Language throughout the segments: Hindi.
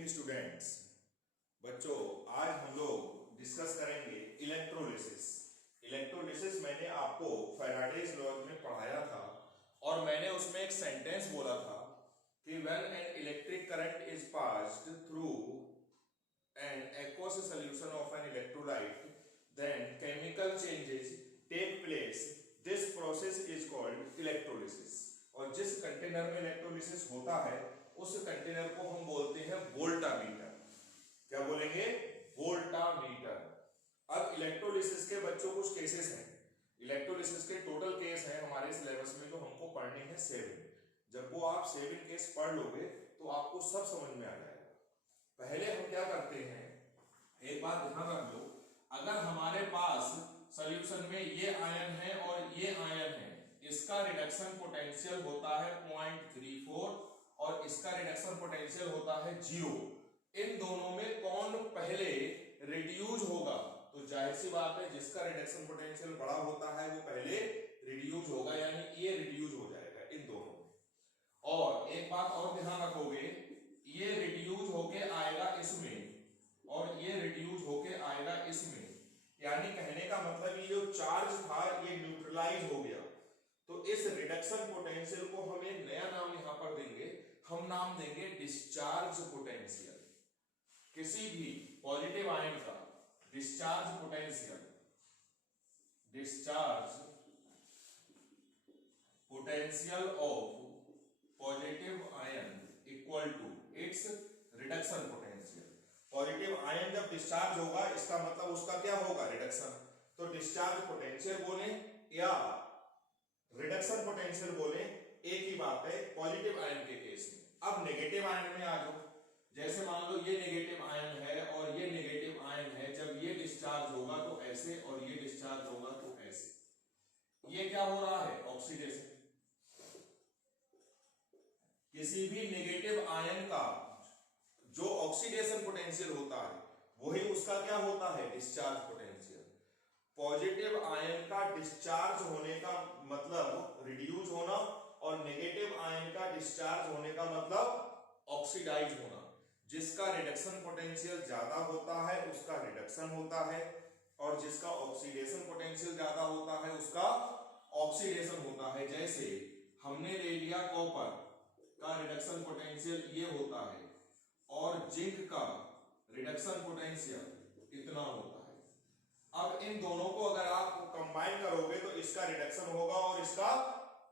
Evening students. बच्चों, आज हम लोग डिस्कस करेंगे इलेक्ट्रोलिसिस। इलेक्ट्रोलिसिस मैंने आपको फैराडेज लॉ में पढ़ाया था और मैंने उसमें एक सेंटेंस बोला था कि when an electric current is passed through an aqueous solution of an electrolyte, then chemical changes take place. This process is called electrolysis. और जिस कंटेनर में इलेक्ट्रोलिसिस होता है उस कंटेनर को हम बोलते हैं वोल्टामीटर। क्या बोलेंगे? वोल्टामीटर। अब इलेक्ट्रोलिसिस के बच्चों कुछ केसेस हैं। इलेक्ट्रोलिसिस के टोटल केस हैं हमारे सिलेबस में जो हमको पढ़ने हैं 7। जब वो आप 7 केस पढ़ लोगे तो आपको सब समझ में आ जाएगा। पहले हम क्या करते हैं, एक बात ध्यान रख लो, अगर हमारे पास सॉल्यूशन में ये आयन है और ये आयन है, इसका रिडक्शन पोटेंशियल होता है 0.34 और इसका रिडक्शन पोटेंशियल होता है 0। इन दोनों में कौन पहले रिड्यूस होगा? तो जाहिर सी बात है जिसका रिडक्शन पोटेंशियल बड़ा होता है वो पहले रिड्यूस होगा, यानी ये रिड्यूस हो जाएगा इन दोनों में। और एक बात और ध्यान रखोगे, ये रिड्यूस होके आएगा इसमें और ये रिड्यूस होके आएगा इसमें, यानी कहने का मतलब ये जो चार्ज था ये न्यूट्रलाइज हो गया। तो इस रिडक्शन पोटेंशियल को हम एक नया नाम यहां पर देंगे, हम नाम देंगे डिस्चार्ज पोटेंशियल। किसी भी पॉजिटिव आयन का discharge potential, discharge potential of positive ion equal to its reduction potential. Positive ion जब डिस्चार्ज होगा इसका मतलब उसका क्या होगा? रिडक्शन। तो डिस्चार्ज पोटेंशियल बोले या रिडक्शन पोटेंशियल बोले, एक ही बात है पॉजिटिव आयन के केस में। अब नेगेटिव आयन में आ जाओ। जैसे मान लो ये नेगेटिव आयन है और ये नेगेटिव आयन है, जब ये डिस्चार्ज होगा तो ऐसे और ये डिस्चार्ज होगा तो ऐसे। ये क्या हो रहा है? ऑक्सीडेशन। किसी भी नेगेटिव आयन का जो ऑक्सीडेशन पोटेंशियल होता है वही उसका क्या होता है? Discharge potential. पॉजिटिव आयन का डिस्चार्ज होने का मतलब रिड्यूस होना और नेगेटिव आयन का डिस्चार्ज होने का मतलब ऑक्सीडाइज होना। जिसका रिडक्शन पोटेंशियल ज्यादा होता है उसका रिडक्शन होता है और जिसका ऑक्सीडेशन पोटेंशियल ज्यादा होता है उसका ऑक्सीडेशन होता है। जैसे हमने ले लिया कॉपर का रिडक्शन पोटेंशियल ये होता है और जिंक का रिडक्शन पोटेंशियल इतना होता है। अब इन दोनों को अगर आप कंबाइन करोगे तो इसका रिडक्शन होगा और इसका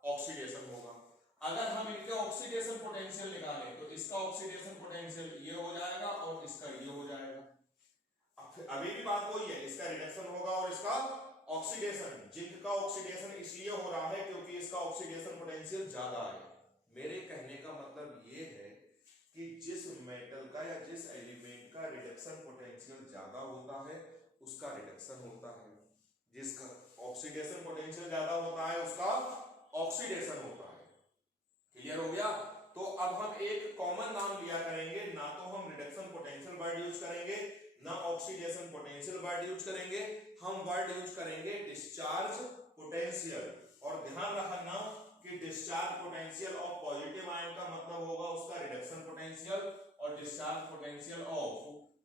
ऑक्सीडेशन होगा। अगर हम इनके ऑक्सीडेशन पोटेंशियल निकालें तो इसका ऑक्सीडेशन पोटेंशियल ये हो जाएगा और इसका ये हो जाएगा। अभी भी बात वही है, इसका रिडक्शन होगा और इसका ऑक्सीडेशन। जिंक का ऑक्सीडेशन इसलिए हो रहा है क्योंकि इसका ऑक्सीडेशन पोटेंशियल ज्यादा है। मेरे कहने का मतलब ये है कि जिस मेटल का या जिस एलिमेंट का रिडक्शन पोटेंशियल ज्यादा होता है उसका रिडक्शन होता है, जिसका ऑक्सीडेशन पोटेंशियल ज्यादा होता है उसका ऑक्सीडेशन होता है। क्लियर हो गया? तो अब हम एक कॉमन नाम लिया करेंगे, ना तो हम रिडक्शन पोटेंशियल वर्ड यूज करेंगे ना ऑक्सीडेशन पोटेंशियल वर्ड यूज करेंगे, हम वर्ड यूज करेंगे डिस्चार्ज पोटेंशियल। और ध्यान रखना कि discharge potential of positive ion का मतलब होगा उसका रिडक्शन पोटेंशियल और discharge potential of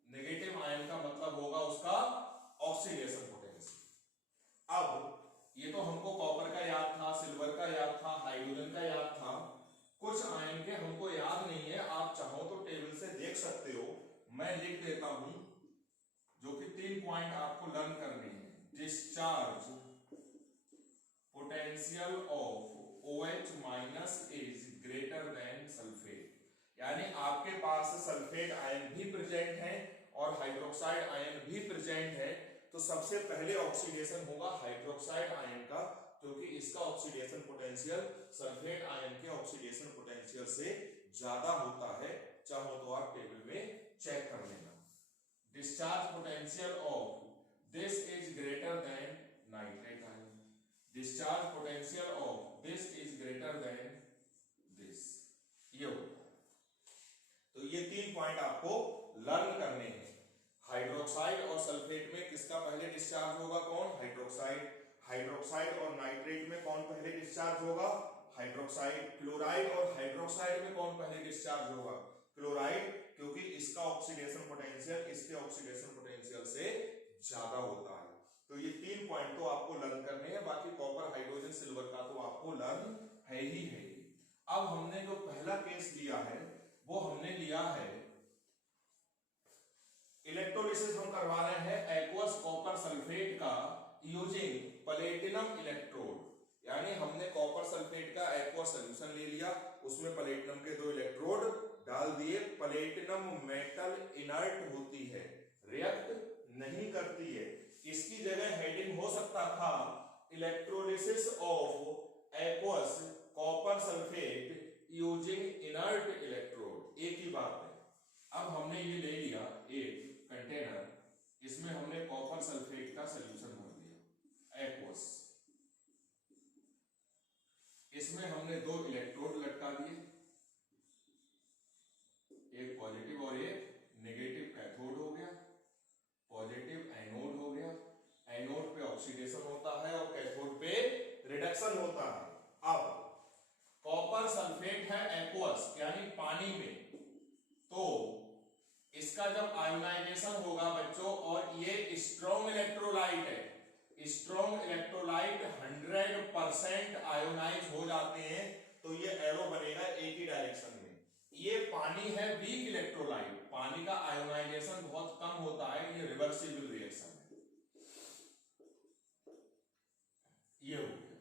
negative ion का मतलब होगा उसका ऑक्सीडेशन पोटेंशियल। अब ये तो हमको कॉपर का याद था, सिल्वर का याद था, हाइड्रोजन का याद था। कुछ आयन के हमको याद नहीं है, आप चाहो तो टेबल से देख सकते हो, मैं लिख देता हूं, जो कि 3 पॉइंट आपको लर्न करने हैं। Discharge potential of OH minus is greater than sulphate, यानी आपके पास सल्फेट आयन भी प्रेजेंट है और हाइड्रोक्साइड आयन भी प्रेजेंट है, तो सबसे पहले ऑक्सीडेशन होगा हाइड्रोक्साइड आयन का, क्योंकि इसका ऑक्सीडेशन पोटेंशियल सल्फेट आयन के ऑक्सीडेशन पोटेंशियल से ज्यादा होता है। चाहो तो आप टेबल में चेक कर लेना। Discharge potential of this is greater than nitrate ion, discharge potential of this is greater than this, ये होता है। तो ये 3 पॉइंट आपको लर्न करने हैं। हाइड्रोक्साइड और सल्फेट में किसका पहले डिस्चार्ज होगा? कौन? हाइड्रोक्साइड। हाइड्रोक्साइड और नाइट्रेट में कौन पहले डिस्चार्ज होगा? हाइड्रोक्साइड। क्लोराइड और हाइड्रोक्साइड में कौन पहले डिस्चार्ज होगा? क्लोराइड, क्योंकि इसका ऑक्सीडेशन पोटेंशियल इसके ऑक्सीडेशन पोटेंशियल से ज्यादा होता है। तो ये 3 पॉइंट तो आपको लर्न करने हैं, बाकी कॉपर हाइड्रोजन सिल्वर का तो आपको लर्न है ही है। अब हमने जो पहला केस लिया है वो हमने लिया है इलेक्ट्रोलिसिस हम करवा रहे हैं एक्वस कॉपर सल्फेट का यूजिंग प्लेटिनम इलेक्ट्रोड, यानी हमने कॉपर सल्फेट का एक्वा सॉल्यूशन ले लिया, उसमें प्लेटिनम के 2 इलेक्ट्रोड डाल दिए। प्लेटिनम मेटल इनर्ट होती है, रिएक्ट नहीं करती है। इसकी जगह हेडिंग हो सकता था electrolysis of aqueous copper sulphate using inert electrode, एक ही बात है। अब हमने ये ले लिया एक कंटेनर, इसमें हमने कॉपर सल्फेट का सॉल्यूशन भर दिया एक्वस, इसमें हमने 2 इलेक्ट्रोड लटका दिए, एक पॉजिटिव और एक नेगेटिव कैथोड हो गया, पॉजिटिव एनोड हो गया। एनोड पे ऑक्सीडेशन होता है और कैथोड पे रिडक्शन होता है। अब कॉपर सल्फेट है एक्वस यानी पानी में, तो इसका जब आयोनाइजेशन होगा बच्चों, और ये स्ट्रॉन्ग इलेक्ट्रोलाइट है, स्ट्रॉन्ग इलेक्ट्रोलाइट 100% आयोनाइज हो जाते हैं, तो ये एरो बनेगा एक ही डायरेक्शन में। ये पानी है वीक इलेक्ट्रोलाइट, पानी का आयोनाइजेशन बहुत कम होता है, ये रिवर्सिबल रिएक्शन है। ये हो गया।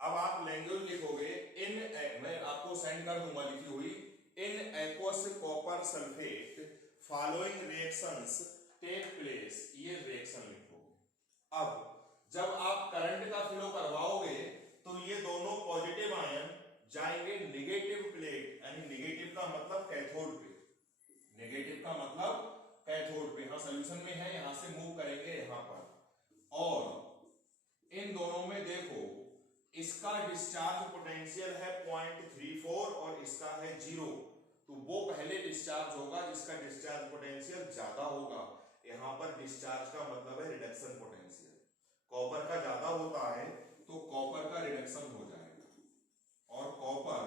अब आप लैंग्वेज लिखोगे इन, मैं आपको सेंड कर दूंगा लिखी हुई, in aqueous copper sulphate following reactions take place, ये रिएक्शन लिखोगे। अब जब आप करंट का फ्लो करवाओगे तो ये दोनों पॉजिटिव आयन जाएंगे नेगेटिव प्लेट, यानी नेगेटिव का मतलब कैथोड पे, नेगेटिव का मतलब कैथोड पे, हाँ सॉल्यूशन में है, यहां से मूव करेंगे यहां पर, और इन दोनों में देखो इसका डिस्चार्ज पोटेंशियल है 0.34 और इसका है 0, तो वो पहले डिस्चार्ज होगा जिसका डिस्चार्ज पोटेंशियल ज्यादा होगा। यहां पर डिस्चार्ज का मतलब है रिडक्शन पोटेंशियल, कॉपर का ज्यादा होता है तो कॉपर का रिडक्शन हो जाएगा, और कॉपर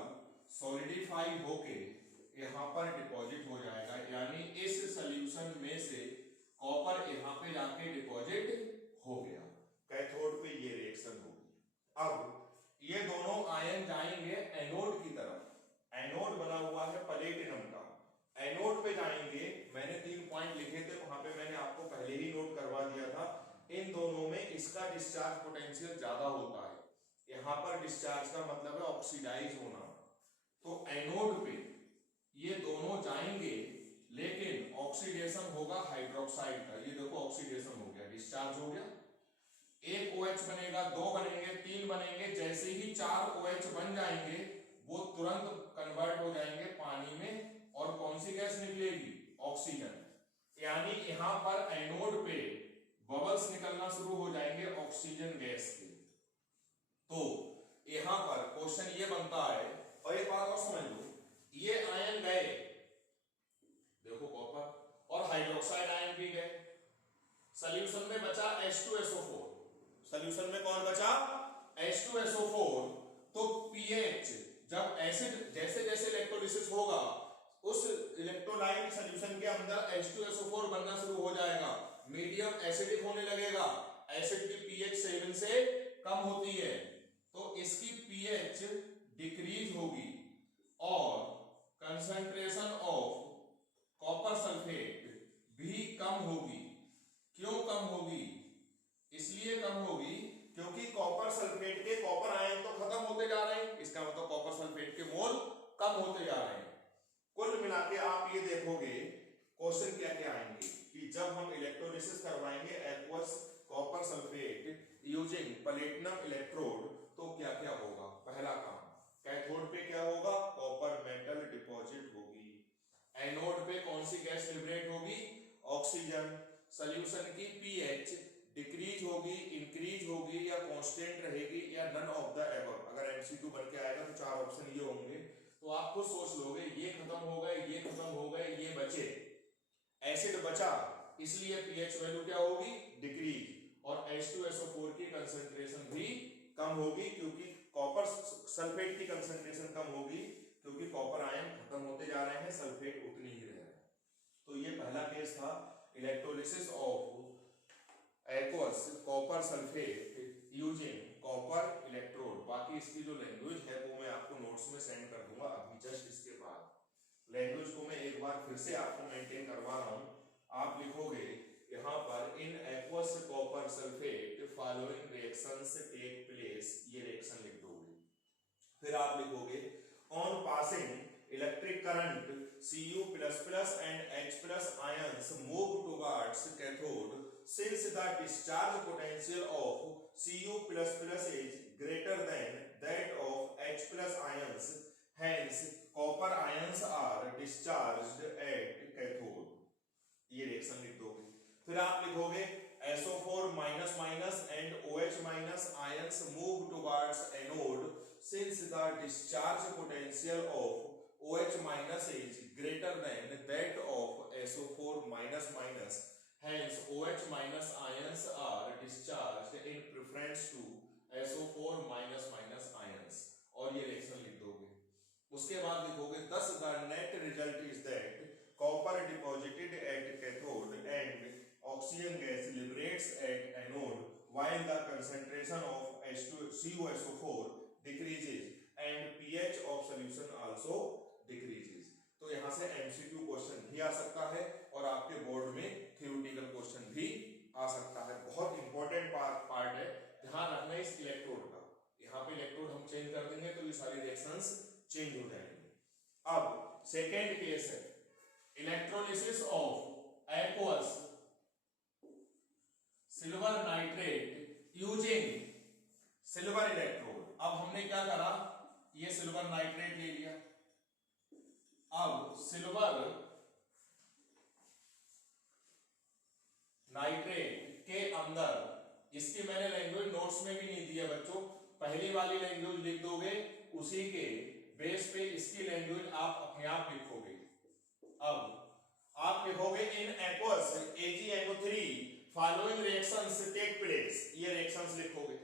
सॉलिडिफाई होके यहां पर डिपॉजिट हो जाएगा, यानी इस सॉल्यूशन में से कॉपर यहां पे जाके डिपॉजिट हो गया, कैथोड पे ये रिएक्शन होगी। अब ये दोनों आयन जाएंगे एनोड की तरफ, एनोड बना हुआ है प्लेटिनम का, एनोड पे जाएंगे। मैंने 3 पॉइंट लिखे थे, वहां पे मैंने आपको पहले ही नोट करवा दिया था। इन दोनों में इसका डिस्चार्ज पोटेंशियल ज्यादा होता है, यहां पर डिस्चार्ज का मतलब है ऑक्सीडाइज होना, तो एनोड पे ये दोनों जाएंगे, लेकिन ऑक्सीडेशन होगा हाइड्रोक्साइड का। ये देखो ऑक्सीडेशन हो गया, डिस्चार्ज हो गया, एक OH बनेगा, 2 बनेंगे, 3 बनेंगे, जैसे ही 4 OH बन जाएंगे वो तुरंत कन्वर्ट हो जाएंगे पानी में, और कौन सी गैस निकलेगी, ऑक्सीजन, यानी यहां पर एनोड पे बबल्स निकलना शुरू हो जाएंगे ऑक्सीजन गैस के। तो यहां पर क्वेश्चन ये बनता है, और एक बात और समझ लो, ये आयन गए, देखो कॉपर और हाइड्रोक्साइड आयन भी गए, सॉल्यूशन में बचा H2SO4, सॉल्यूशन में कौन बचा, H2SO4, तो pH जब एसिड जैसे जैसे इलेक्ट्रोलिसिस होगा उस इलेक्ट्रोलाइट सॉल्यूशन के अंदर H2SO4 बनना शुरू हो जाएगा, मीडियम एसिडिक होने लगेगा, एसिड की pH 7 से कम होती है, तो इसकी pH डिक्रीज होगी और कंसंट्रेशन ऑफ कॉपर सल्फेट भी कम होगी। क्यों कम होगी, इसलिए कम होगी क्योंकि कॉपर सल्फेट के कॉपर आयन तो खत्म होते जा रहे हैं, इसका मतलब कॉपर सल्फेट के मोल कम होते जा रहे हैं। कुल मिला के आप ये देखोगे क्वेश्चन क्या क्या आएंगे कि जब हम इलेक्ट्रोलिसिस करवाएंगे aqueous copper sulphate using platinum electrode, तो क्या क्या होगा। पहला काम, कैथोड पे क्या होगा, कॉपर मेटल डिपॉजिट होगी, एनोड पे कौन सी गैस लिबरेट होगी, ऑक्सीजन, सॉल्यूशन की pH डिक्रीज होगी, इंक्रीज होगी, या कांस्टेंट रहेगी, या नन ऑफ द एबव। अगर MCQ बन के आएगा तो 4 ऑप्शन ये होंगे, तो आप खुद सोच लोगे, ये खत्म हो गए, ये खत्म हो गए, ये बचे, एसिड बचा, इसलिए pH वैल्यू क्या होगी, डिक्रीज, और H2SO4 की कंसंट्रेशन भी कम होगी, क्योंकि कॉपर सल्फेट की कंसंट्रेशन कम होगी, क्योंकि कॉपर आयन खत्म होते जा रहे हैं, सल्फेट उतनी पहला केस था electrolysis of aqueous copper sulphate using copper electrode. बाकी इसकी जो लैंग्वेज है वो मैं आपको नोट्स में सेंड कर दूंगा अभी जस्ट इसके बाद। लैंग्वेज को मैं एक बार फिर से आपको मेंटेन करवा रहा हूं। आप लिखोगे यहाँ पर in aqueous copper sulphate following reactions take place, ये रिएक्शन लिख दोगे। फिर आप लिखोगे on passing electric current Cu++ and H+ ions move towards cathode since the discharge potential of Cu++ is greater than that of H+ ions, hence copper ions are discharged at cathode। ये रिएक्शन लिख दोगे। फिर आप लिखोगे SO4- and OH- ions move towards anode since the discharge potential of OH- is greater than that of SO4-, hence OH- ions are discharged in preference to SO4- ions, और ये रिएक्शन लिख दोगे। उसके बाद लिखोगे thus the net result is that copper deposited at cathode and oxygen gas liberates at anode while the concentration of CuSO4 decreases and pH of solution also decreases। तो यहां से एमसीक्यू क्वेश्चन भी आ सकता है और आपके बोर्ड में थ्योरेटिकल क्वेश्चन भी आ सकता है। बहुत इंपॉर्टेंट पार्ट है, ध्यान रखना इस इलेक्ट्रोड का। यहाँ पे इलेक्ट्रोड हम चेंज कर देंगे तो ये सारी रिएक्शंस चेंज हो जाएंगे। अब सेकेंड केस है electrolysis of aqueous silver nitrate using silver electrode. अब हमने क्या करा, ये सिल्वर नाइट्रेट ले लिया। अब सिल्वर नाइट्रेट के अंदर, इसकी मैंने लैंग्वेज नोट्स में भी नहीं दी है बच्चों, पहली वाली लैंग्वेज लिख दोगे, उसी के बेस पे इसकी लैंग्वेज आप अपने आप लिखोगे। अब आप लिखोगे in aqueous AgNO3 following reactions take place, ये रिएक्शंस लिखोगे।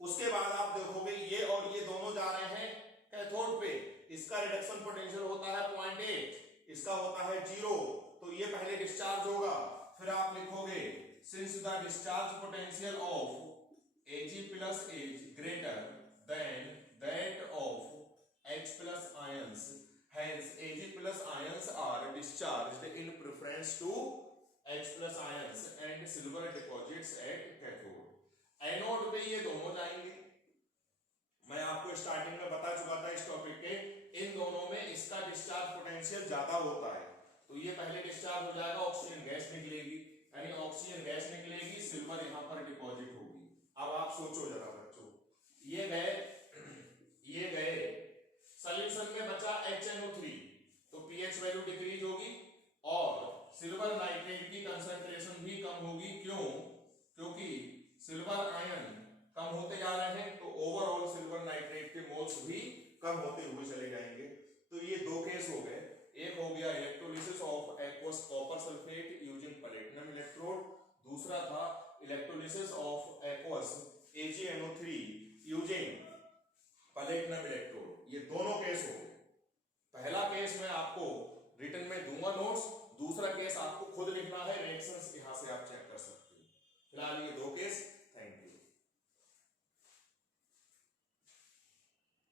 उसके बाद आप देखोगे ये और ये दोनों जा रहे हैं कैथोड पे, इसका रिडक्शन पोटेंशियल होता है 0.8, इसका होता है 0, तो ये पहले डिस्चार्ज होगा। फिर आप लिखोगे since the discharge potential of Ag+ is greater than that of H+ ions, hence Ag+ ions are discharged in preference to H+ ions and silver deposits at cathode। Anode पे ये दोनों जाएंगे, मैं आपको स्टार्टिंग में बता चुका था इस टॉपिक के, इन दोनों में इसका डिस्चार्ज पोटेंशियल ज्यादा होता है, तो ये पहले डिस्चार्ज हो जाएगा, ऑक्सीजन गैस निकलेगी, यानी ऑक्सीजन गैस निकलेगी, सिल्वर यहां पर डिपॉजिट होगी। अब आप सोचो जरा बच्चों, ये गए सॉल्यूशन में बचा HNO3, तो पीएच वैल्यू डिक्रीज होगी और सिल्वर नाइट्रेट की कंसंट्रेशन भी कम होगी। क्यों? क्योंकि सिल्वर आयन कम होते जा रहे हैं, तो ओवरऑल सिल्वर नाइट्रेट के मोल्स भी कम होते हुए चले जाएंगे। तो ये दो केस हो गए, एक हो गया electrolysis of aqueous copper sulphate using platinum electrode, दूसरा था electrolysis of aqueous AgNO3 using platinum electrode. ये दोनों केस हो गए। पहला केस मैं आपको रिटन में दूंगा नोट्स, दूसरा केस आपको खुद लिखना है, रिएक्शंस यहां से आप चेक कर सकते हो। फिलहाल ये दो केस